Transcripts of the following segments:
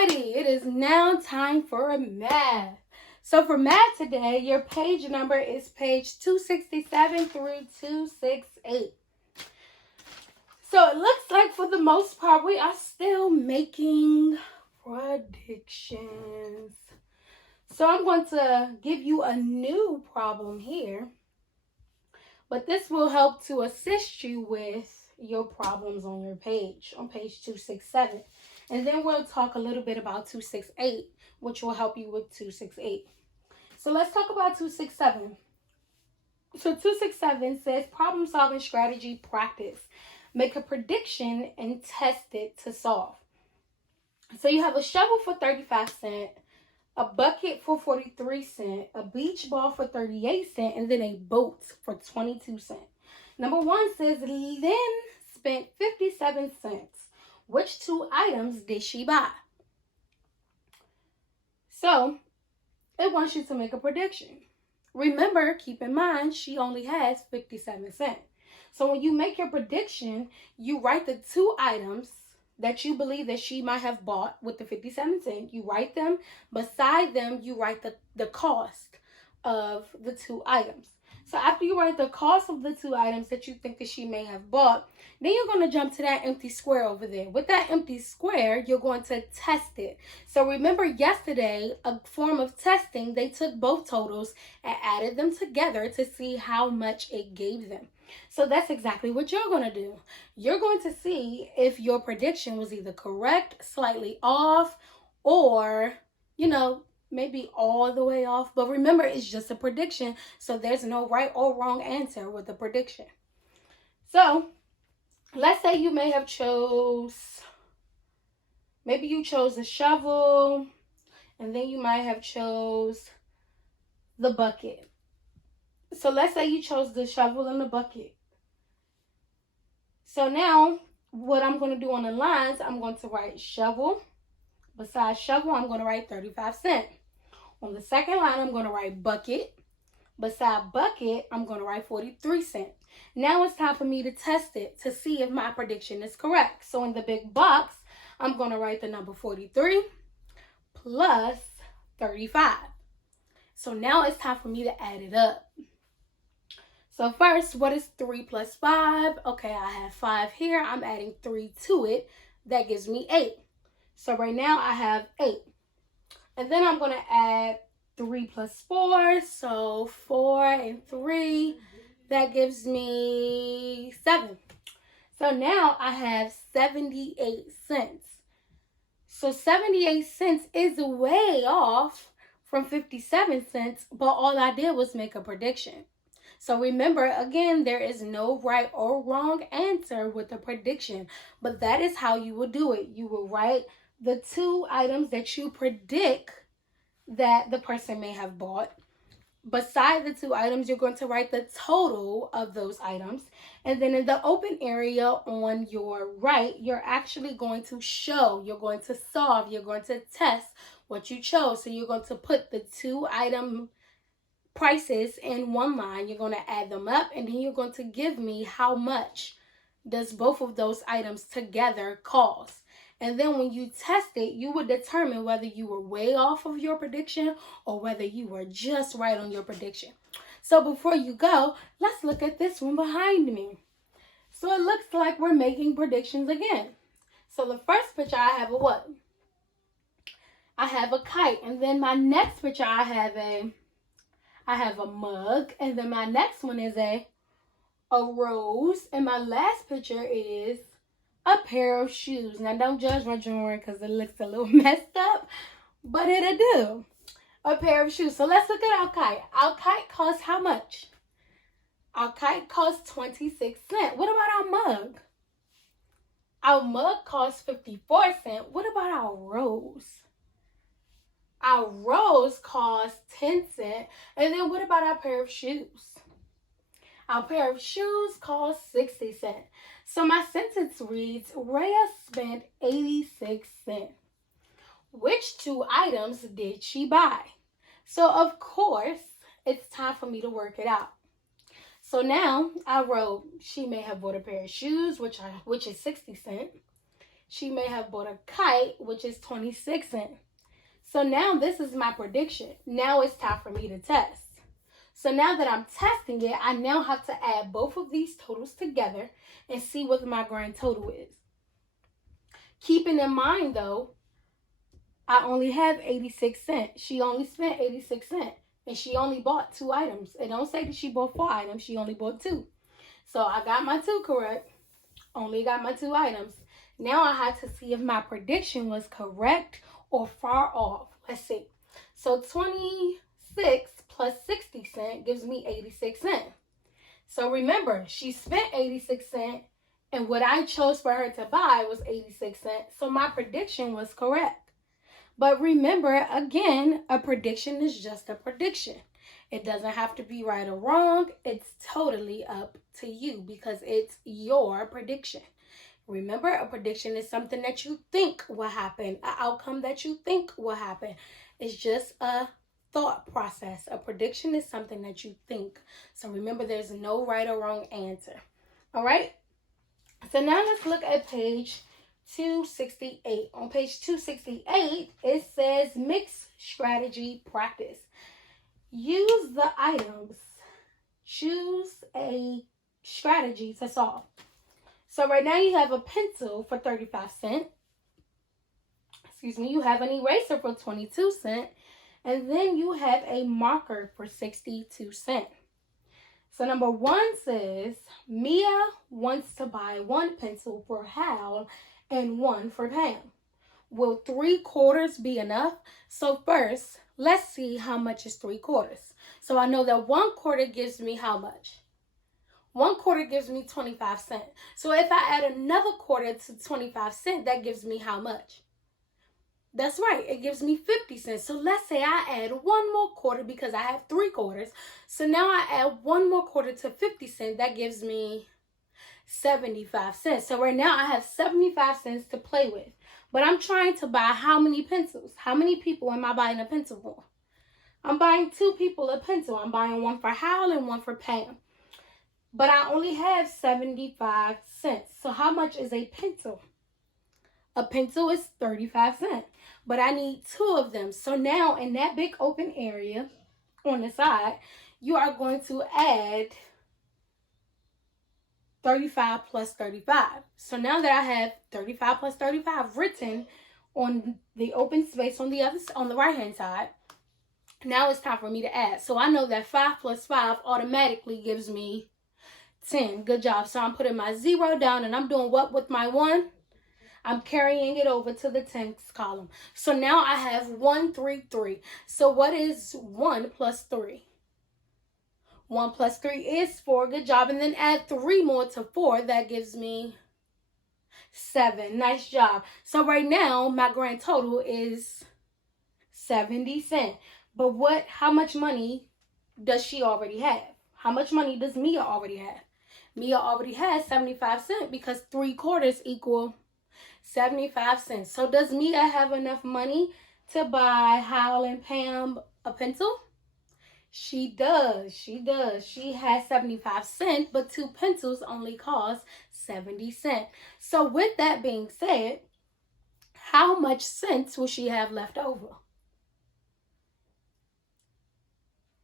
Alrighty, it is now time for math. So for math today, your page number is page 267 through 268. So it looks like for the most part, we are still making predictions. So I'm going to give you a new problem here, but this will help to assist you with your problems on your page, on page 267. And then we'll talk a little bit about 268, which will help you with 268. So let's talk about 267. So 267 says problem solving strategy practice. Make a prediction and test it to solve. So you have a shovel for 35 cents, a bucket for 43 cents, a beach ball for 38 cents, and then a boat for 22 cents. Number one says Lynn spent 57 cents. Which two items did she buy? So it wants you to make a prediction. Remember, keep in mind, she only has 57 cents. So when you make your prediction, you write the two items that you believe that she might have bought with the 57 cents. You write them. Beside them, you write the cost of the two items. So after you write the cost of the two items that you think that she may have bought, then you're going to jump to that empty square over there. With that empty square, you're going to test it. So remember yesterday, a form of testing, they took both totals and added them together to see how much it gave them. So that's exactly what you're going to do. You're going to see if your prediction was either correct, slightly off, or, maybe all the way off. But remember, it's just a prediction, so there's no right or wrong answer with a prediction. So let's say you may have maybe you chose a shovel, and then you might have chose the bucket. So let's say you chose the shovel and the bucket. So now what I'm going to do on the lines, I'm going to write shovel. Beside shovel, I'm going to write 35 cents. On the second line, I'm going to write bucket. Beside bucket, I'm going to write 43 cents. Now it's time for me to test it to see if my prediction is correct. So in the big box, I'm going to write the number 43 plus 35. So now it's time for me to add it up. So first, what is 3 plus 5? Okay, I have 5 here. I'm adding 3 to it. That gives me 8. So right now I have 8. And then I'm going to add 3 plus 4. So 4 and 3, that gives me 7. So now I have 78 cents. So 78 cents is way off from 57 cents, but all I did was make a prediction. So remember, again, there is no right or wrong answer with a prediction, but that is how you will do it. You will write the two items that you predict that the person may have bought. Beside the two items, you're going to write the total of those items. And then in the open area on your right, you're actually going to show, you're going to solve, you're going to test what you chose. So you're going to put the two item prices in one line. You're going to add them up, and then you're going to give me how much does both of those items together cost. And then when you test it, you would determine whether you were way off of your prediction or whether you were just right on your prediction. So before you go, let's look at this one behind me. So it looks like we're making predictions again. So the first picture I have a what? I have a kite. And then my next picture I have a mug. And then my next one is a rose. And my last picture is a pair of shoes. Now don't judge my drawing because it looks a little messed up, but it'll do. A pair of shoes. So let's look at our kite. Our kite costs how much? Our kite costs 26 cents. What about our mug? Our mug costs 54 cents. What about our rose? Our rose costs 10 cents. And then what about our pair of shoes? Our pair of shoes costs 60 cents. So my sentence reads, Rhea spent 86 cents. Which two items did she buy? So of course, it's time for me to work it out. So now I wrote, she may have bought a pair of shoes, which is 60 cents. She may have bought a kite, which is 26 cents. So now this is my prediction. Now it's time for me to test. So now that I'm testing it, I now have to add both of these totals together and see what my grand total is. Keeping in mind though, I only have 86 cents. She only spent 86 cents. And she only bought 2 items. It don't say that she bought 4 items. She only bought 2. So I got my 2 correct. Only got my 2 items. Now I have to see if my prediction was correct or far off. Let's see. So 26 plus 60 cents gives me 86 cents. So remember, she spent 86 cents. And what I chose for her to buy was 86 cents. So my prediction was correct. But remember, again, a prediction is just a prediction. It doesn't have to be right or wrong. It's totally up to you because it's your prediction. Remember, a prediction is something that you think will happen, an outcome that you think will happen. It's just a thought process. A prediction is something that you think. So remember, there's no right or wrong answer. All right? So now let's look at page 268. On page 268, it says mixed strategy practice. Use the items. Choose a strategy to solve. So right now you have a pencil for 35 cents. Excuse me, you have an eraser for 22 cents. And then you have a marker for 62 cents. So number 1 says, Mia wants to buy 1 pencil for Hal and 1 for Pam. Will 3/4 be enough? So first, let's see how much is 3/4. So I know that 1/4 gives me how much? 1/4 gives me 25 cents. So if I add another quarter to 25 cents, that gives me how much? That's right, it gives me 50 cents. So let's say I add 1 more quarter because I have 3/4. So now I add 1 more quarter to 50 cents. That gives me 75 cents. So right now I have 75 cents to play with. But I'm trying to buy how many pencils? How many people am I buying a pencil for? I'm buying 2 people a pencil. I'm buying 1 for Hal and 1 for Pam. But I only have 75 cents. So how much is a pencil? A pencil is 35 cents. But I need 2 of them. So now in that big open area on the side, you are going to add 35 plus 35. So now that I have 35 plus 35 written on the open space on the right hand side, now it's time for me to add. So I know that 5 plus 5 automatically gives me 10. Good job. So I'm putting my 0 down and I'm doing what with my 1? I'm carrying it over to the 10th column. So now I have 1, 3, 3. So what is 1 plus 3? 1 plus 3 is 4. Good job. And then add 3 more to 4. That gives me 7. Nice job. So right now, my grand total is 70 cents. But how much money does she already have? How much money does Mia already have? Mia already has 75 cents because 3/4 equal 75 cents. So does Mia have enough money to buy Hal and Pam a pencil? She does. She does. She has 75 cents, but 2 pencils only cost 70 cents. So with that being said, how much cents will she have left over?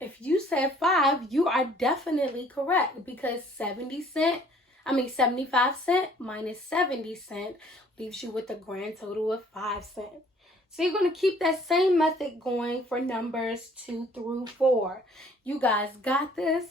If you said 5, you are definitely correct because 75 cents minus 70 cents leaves you with a grand total of 5 cents. So you're going to keep that same method going for numbers 2 through 4. You guys got this.